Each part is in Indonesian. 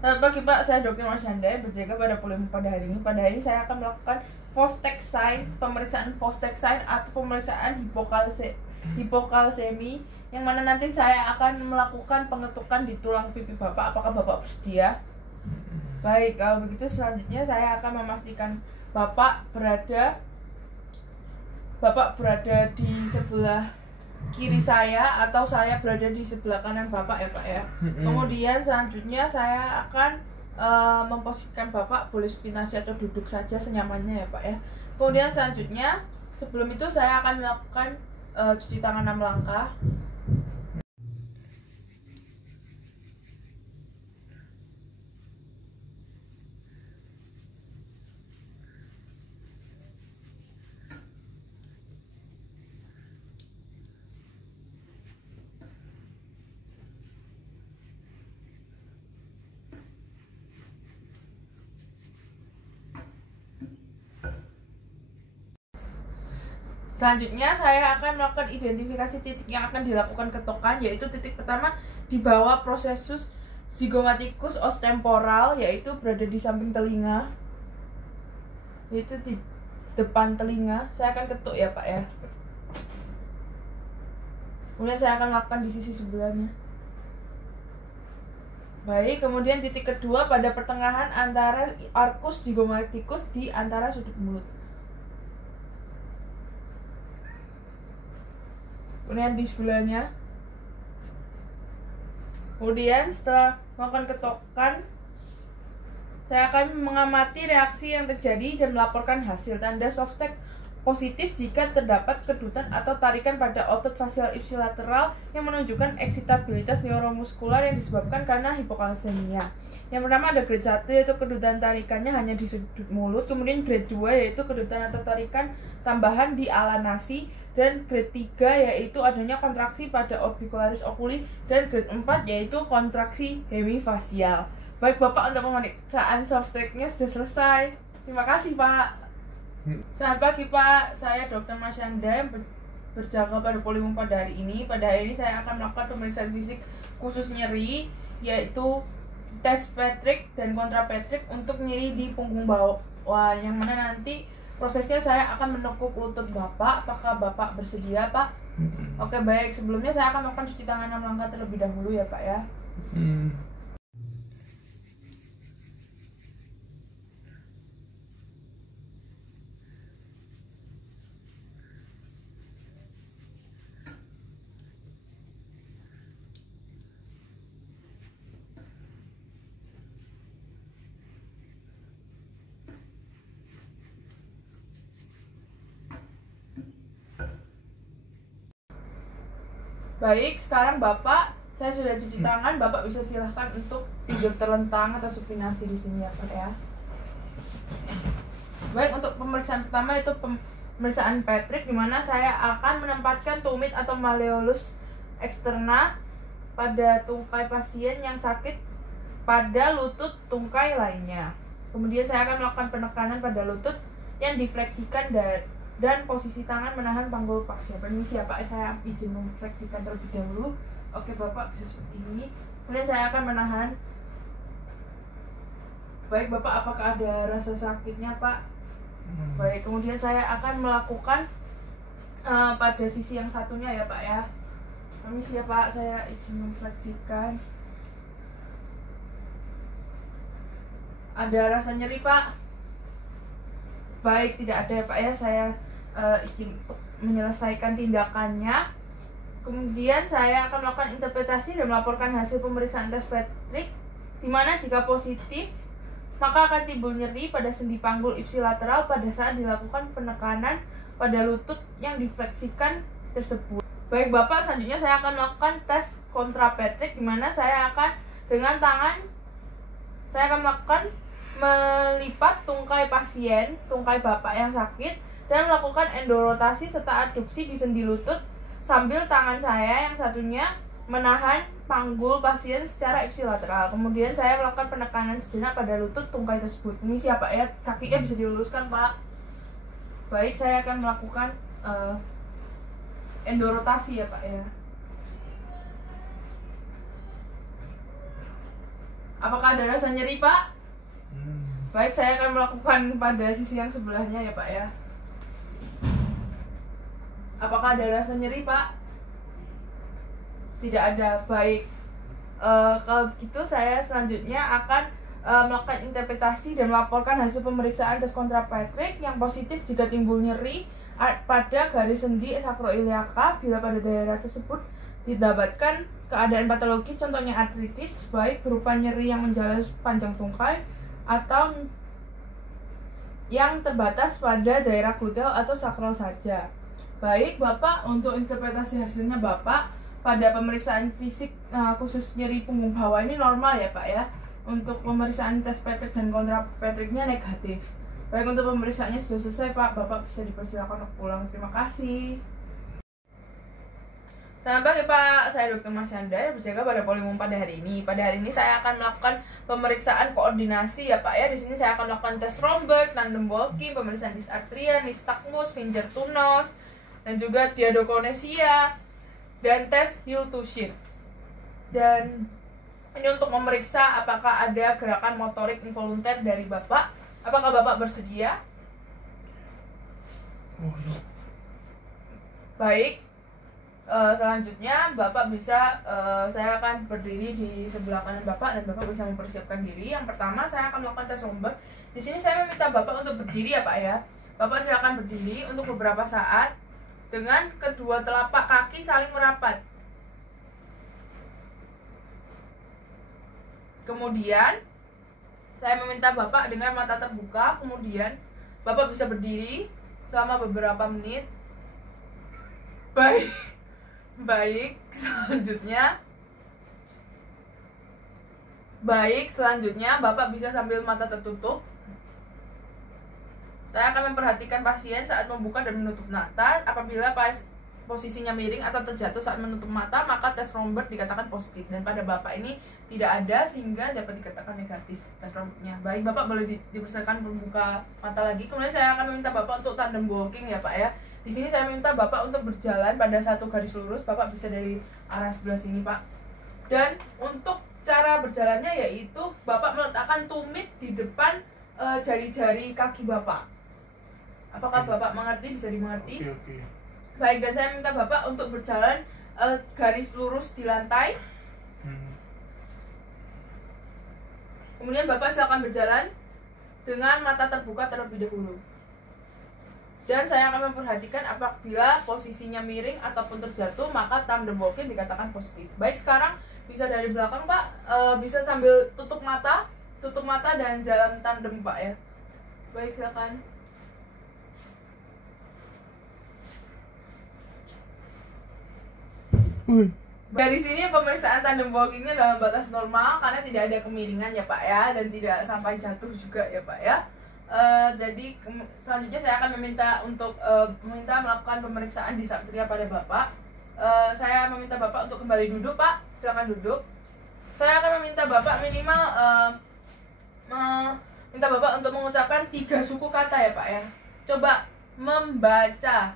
Selamat pagi Pak, saya Dr. Marsyanda berjaga pada pulihmu pada hari ini. Pada hari ini saya akan melakukan Fostex sign, pemeriksaan Fostex sign atau pemeriksaan hipokalsemi, yang mana nanti saya akan melakukan pengetukan di tulang pipi Bapak. Apakah Bapak bersedia? Baik, kalau begitu selanjutnya saya akan memastikan Bapak berada di sebelah kiri saya atau saya berada di sebelah kanan Bapak ya Pak ya. Kemudian selanjutnya saya akan memposisikan Bapak boleh supinasi atau duduk saja senyamannya ya Pak ya. Kemudian selanjutnya sebelum itu saya akan melakukan cuci tangan 6 langkah. Selanjutnya saya akan melakukan identifikasi titik yang akan dilakukan ketukan, yaitu titik pertama di bawah prosesus zygomaticus os temporal, yaitu berada di samping telinga, yaitu di depan telinga. Saya akan ketuk ya Pak ya. Kemudian saya akan lakukan di sisi sebelahnya. Baik, kemudian titik kedua pada pertengahan antara arcus zygomaticus di antara sudut mulut. Kemudian di sebelahnya. Kemudian setelah melakukan ketukan, saya akan mengamati reaksi yang terjadi dan melaporkan hasil. Tanda Fostex positif jika terdapat kedutan atau tarikan pada otot fasial ipsilateral yang menunjukkan eksitabilitas neuromuskular yang disebabkan karena hipokalsemia. Yang pertama ada grade 1, yaitu kedutan tarikannya hanya di sudut mulut. Kemudian grade 2 yaitu kedutan atau tarikan tambahan di ala nasi. Dan grade 3 yaitu adanya kontraksi pada orbicularis oculi. Dan grade 4 yaitu kontraksi hemifasial. Baik Bapak, untuk pemeriksaan Fostex-nya sudah selesai. Terima kasih Pak. Selamat pagi Pak, saya Dr. Marsyanda yang berjaga pada polimu pada hari ini. Pada hari ini saya akan melakukan pemeriksaan fisik khusus nyeri, yaitu tes Patrick dan kontra Patrick untuk nyeri di punggung bawah, yang mana nanti prosesnya saya akan menekuk lutut Bapak. Apakah Bapak bersedia Pak? Oke baik, sebelumnya saya akan melakukan cuci tangan 6 langkah terlebih dahulu ya Pak ya. Baik, sekarang Bapak, saya sudah cuci tangan. Bapak bisa silahkan untuk tidur terlentang atau supinasi di sini ya Pak ya. Baik, untuk pemeriksaan pertama itu pemeriksaan Patrick, di mana saya akan menempatkan tumit atau malleolus externa pada tungkai pasien yang sakit pada lutut tungkai lainnya. Kemudian saya akan melakukan penekanan pada lutut yang difleksikan dan posisi tangan menahan panggul pasien. Permisi ya Pak, saya izin memfleksikan terlebih dahulu. Oke Bapak, bisa seperti ini. Kemudian saya akan menahan. Baik Bapak, apakah ada rasa sakitnya Pak? Baik, kemudian saya akan melakukan pada sisi yang satunya ya Pak ya. Permisi ya Pak, saya izin memfleksikan. Ada rasa nyeri Pak? Baik, tidak ada ya Pak ya. Saya izin menyelesaikan tindakannya. Kemudian saya akan melakukan interpretasi dan melaporkan hasil pemeriksaan tes Patrick, di mana jika positif maka akan timbul nyeri pada sendi panggul ipsilateral pada saat dilakukan penekanan pada lutut yang difleksikan tersebut. Baik Bapak, selanjutnya saya akan melakukan tes kontra Patrick, di mana saya akan dengan tangan saya akan melakukan melipat tungkai pasien, tungkai Bapak yang sakit, dan melakukan endorotasi serta adduksi di sendi lutut sambil tangan saya yang satunya menahan panggul pasien secara ipsilateral. Kemudian saya melakukan penekanan sejenak pada lutut tungkai tersebut. Ini siapa ya? Kakinya bisa diluruskan Pak. Baik, saya akan melakukan endorotasi ya Pak ya. Apakah ada rasa nyeri, Pak? Baik, saya akan melakukan pada sisi yang sebelahnya ya, Pak ya. Apakah ada rasa nyeri, Pak? Tidak ada. Baik. Kalau gitu saya selanjutnya akan melakukan interpretasi dan melaporkan hasil pemeriksaan tes kontrapektrik yang positif jika timbul nyeri pada garis sendi sakroiliaka bila pada daerah tersebut didapatkan keadaan patologis, contohnya artritis, baik berupa nyeri yang menjalar panjang tungkai atau yang terbatas pada daerah gluteal atau sakral saja. Baik, Bapak, untuk interpretasi hasilnya Bapak pada pemeriksaan fisik khusus nyeri punggung bawah ini normal ya, Pak ya. Untuk pemeriksaan tes Petrik dan kontrapetriknya negatif. Baik, untuk pemeriksaannya sudah selesai, Pak. Bapak bisa dipersilakan untuk pulang. Terima kasih. Selamat pagi, Pak. Saya Dr. Marsyanda yang berjaga pada polimum pada hari ini. Pada hari ini saya akan melakukan pemeriksaan koordinasi ya, Pak ya. Di sini saya akan melakukan tes Romberg, tandem walking, pemeriksaan dysarthria, nystagmus, finger to nose, dan juga diadochonesia, dan tes heel to shin. Dan ini untuk memeriksa apakah ada gerakan motorik involunter dari Bapak. Apakah Bapak bersedia? Baik. Selanjutnya Bapak bisa, saya akan berdiri di sebelah kanan Bapak dan Bapak bisa mempersiapkan diri. Yang pertama saya akan melakukan tes Romberg. Di sini saya meminta Bapak untuk berdiri ya, Pak ya. Bapak silakan berdiri untuk beberapa saat dengan kedua telapak kaki saling merapat. Kemudian saya meminta Bapak dengan mata terbuka. Kemudian Bapak bisa berdiri selama beberapa menit. Baik, selanjutnya Bapak bisa sambil mata tertutup. Saya akan memperhatikan pasien saat membuka dan menutup mata. Apabila posisinya miring atau terjatuh saat menutup mata, maka tes Romberg dikatakan positif. Dan pada Bapak ini tidak ada sehingga dapat dikatakan negatif tes Rombergnya. Baik, Bapak boleh dipersilakan membuka mata lagi. Kemudian saya akan meminta Bapak untuk tandem walking ya, Pak ya. Di sini saya minta Bapak untuk berjalan pada satu garis lurus. Bapak bisa dari arah sebelah sini, Pak. Dan untuk cara berjalannya yaitu Bapak meletakkan tumit di depan jari-jari kaki Bapak. Apakah Bapak mengerti? Bisa dimengerti? Oke. Baik, dan saya minta Bapak untuk berjalan garis lurus di lantai. Kemudian Bapak silakan berjalan dengan mata terbuka terlebih dahulu. Dan saya akan memperhatikan apabila posisinya miring ataupun terjatuh, maka tandem walking dikatakan positif. Baik, sekarang bisa dari belakang, Pak. Bisa sambil tutup mata dan jalan tandem, Pak ya. Baik, silakan. Dari sini pemeriksaan tandem walkingnya dalam batas normal karena tidak ada kemiringan ya, Pak ya, dan tidak sampai jatuh juga ya, Pak ya. Jadi selanjutnya saya akan meminta untuk melakukan pemeriksaan dysarthria pada Bapak. Saya meminta Bapak untuk kembali duduk, Pak. Silakan duduk. Saya akan meminta Bapak minimal minta Bapak untuk mengucapkan 3 suku kata ya, Pak ya. Coba membaca,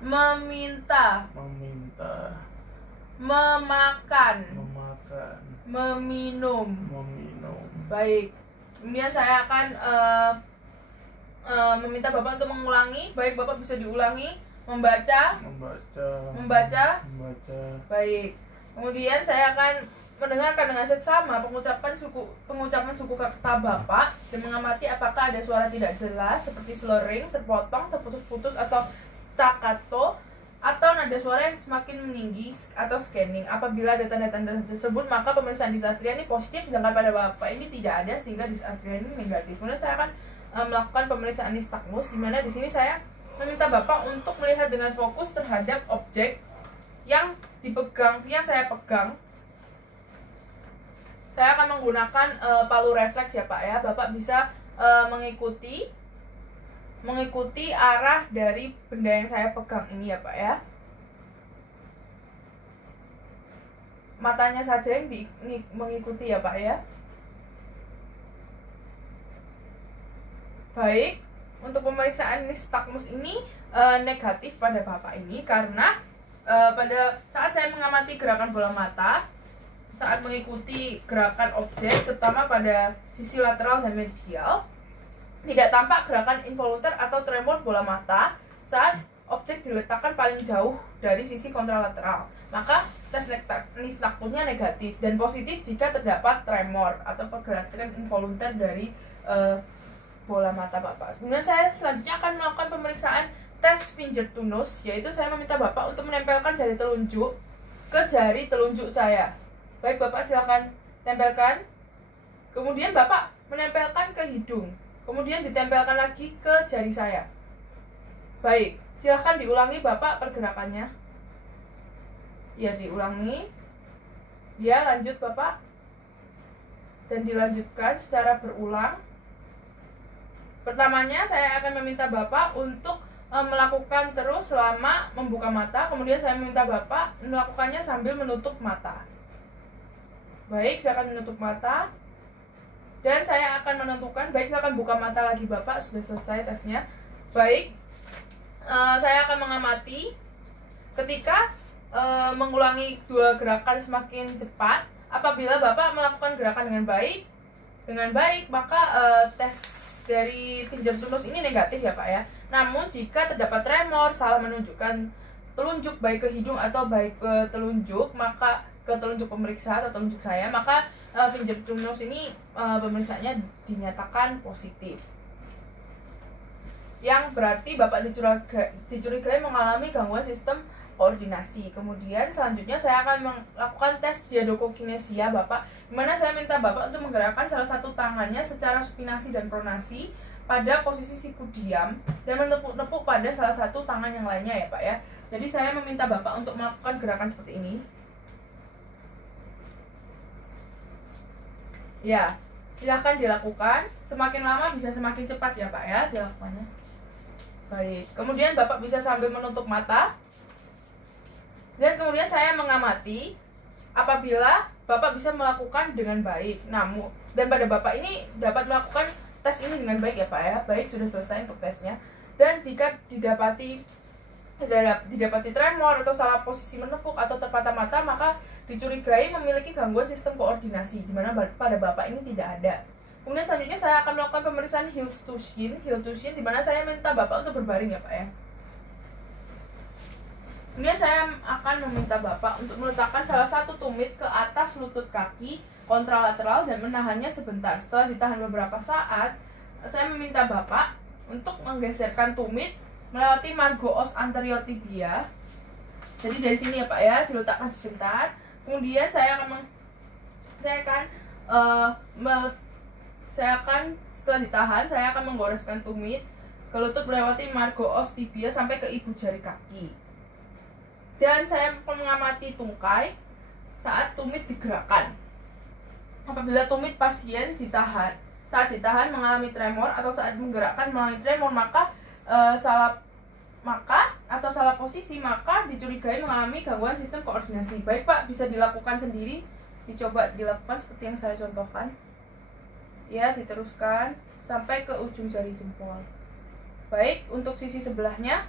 meminta, memakan, meminum. Baik. Kemudian saya akan meminta Bapak untuk mengulangi. Baik, Bapak bisa diulangi. Membaca. Baik. Kemudian saya akan mendengarkan dengan seksama pengucapan suku kata Bapak dan mengamati apakah ada suara tidak jelas seperti slurring, terpotong, terputus-putus atau staccato, atau nada suara yang semakin meninggi atau scanning. Apabila ada tanda-tanda tersebut, maka pemeriksaan dysarthria ini positif, sedangkan pada Bapak ini tidak ada sehingga dysarthria ini negatif. Kemudian saya akan melakukan pemeriksaan nystagmus, di mana di sini saya meminta Bapak untuk melihat dengan fokus terhadap objek yang saya pegang. Saya akan menggunakan palu refleks ya, Pak ya. Bapak bisa mengikuti arah dari benda yang saya pegang ini ya, Pak ya. Matanya saja yang mengikuti ya, Pak ya. Baik, untuk pemeriksaan nystagmus ini negatif pada Bapak ini karena pada saat saya mengamati gerakan bola mata, saat mengikuti gerakan objek, terutama pada sisi lateral dan medial. Tidak tampak gerakan involunter atau tremor bola mata saat objek diletakkan paling jauh dari sisi kontralateral. Maka tes nistagmusnya negatif, dan positif jika terdapat tremor atau pergerakan involunter dari bola mata Bapak. Kemudian saya selanjutnya akan melakukan pemeriksaan tes finger to nose, yaitu saya meminta Bapak untuk menempelkan jari telunjuk ke jari telunjuk saya. Baik Bapak, silakan tempelkan. Kemudian Bapak menempelkan ke hidung. Kemudian ditempelkan lagi ke jari saya. Baik, silakan diulangi Bapak pergerakannya. Ya, diulangi. Ya, lanjut Bapak. Dan dilanjutkan secara berulang. Pertamanya saya akan meminta Bapak untuk melakukan terus selama membuka mata. Kemudian saya meminta Bapak melakukannya sambil menutup mata. Baik, silakan menutup mata. Dan saya akan menentukan, baik silakan buka mata lagi Bapak, sudah selesai tesnya. Baik, saya akan mengamati ketika mengulangi dua gerakan semakin cepat. Apabila Bapak melakukan gerakan dengan baik, maka tes dari finger to nose ini negatif ya Pak ya. Namun jika terdapat tremor, salah menunjukkan telunjuk baik ke hidung atau baik ke telunjuk, maka ke telunjuk pemeriksa atau telunjuk saya, maka finger to nose ini pemeriksaannya dinyatakan positif. Yang berarti Bapak dicurigai mengalami gangguan sistem koordinasi. Kemudian selanjutnya saya akan melakukan tes diadokokinesia Bapak, dimana saya minta Bapak untuk menggerakkan salah satu tangannya secara supinasi dan pronasi pada posisi siku diam dan menepuk-nepuk pada salah satu tangan yang lainnya ya Pak ya. Jadi saya meminta Bapak untuk melakukan gerakan seperti ini. Ya, silahkan dilakukan. Semakin lama bisa semakin cepat ya Pak ya dilakukannya. Baik, kemudian Bapak bisa sambil menutup mata. Dan kemudian saya mengamati apabila Bapak bisa melakukan dengan baik. Namun, dan pada Bapak ini dapat melakukan tes ini dengan baik ya Pak ya. Baik, sudah selesai untuk tesnya. Dan jika didapati tremor atau salah posisi menepuk atau terpatah mata, maka dicurigai memiliki gangguan sistem koordinasi, di mana pada Bapak ini tidak ada. Kemudian selanjutnya saya akan melakukan pemeriksaan heel to shin, di mana saya minta Bapak untuk berbaring ya Pak ya. Kemudian saya akan meminta Bapak untuk meletakkan salah satu tumit ke atas lutut kaki kontralateral dan menahannya sebentar. Setelah ditahan beberapa saat, saya meminta Bapak untuk menggeserkan tumit melewati margo os anterior tibia. Jadi dari sini ya Pak ya, diletakkan sebentar. Kemudian saya akan setelah ditahan, saya akan menggoreskan tumit ke lutut melewati margo os tibia sampai ke ibu jari kaki. Dan saya akan mengamati tungkai saat tumit digerakkan. Apabila tumit pasien saat ditahan mengalami tremor atau saat menggerakkan mengalami tremor, maka salah posisi, maka dicurigai mengalami gangguan sistem koordinasi. Baik Pak, bisa dilakukan sendiri, dicoba dilakukan seperti yang saya contohkan. Ya, diteruskan sampai ke ujung jari jempol. Baik, untuk sisi sebelahnya.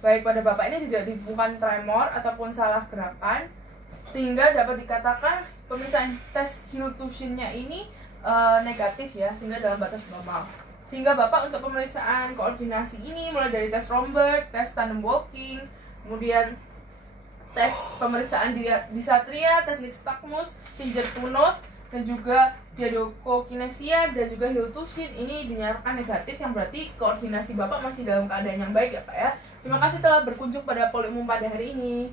Baik, pada Bapak ini tidak ditemukan tremor ataupun salah gerakan, sehingga dapat dikatakan pemeriksaan tes heel to shin-nya ini negatif ya, sehingga dalam batas normal. Sehingga Bapak untuk pemeriksaan koordinasi ini mulai dari tes Romberg, tes tandem walking, kemudian tes pemeriksaan dysarthria, tes nystagmus, finger to nose, dan juga diadokokinesia dan juga heel to shin ini dinyatakan negatif, yang berarti koordinasi Bapak masih dalam keadaan yang baik ya Pak ya. Terima kasih telah berkunjung pada Poli Umum pada hari ini.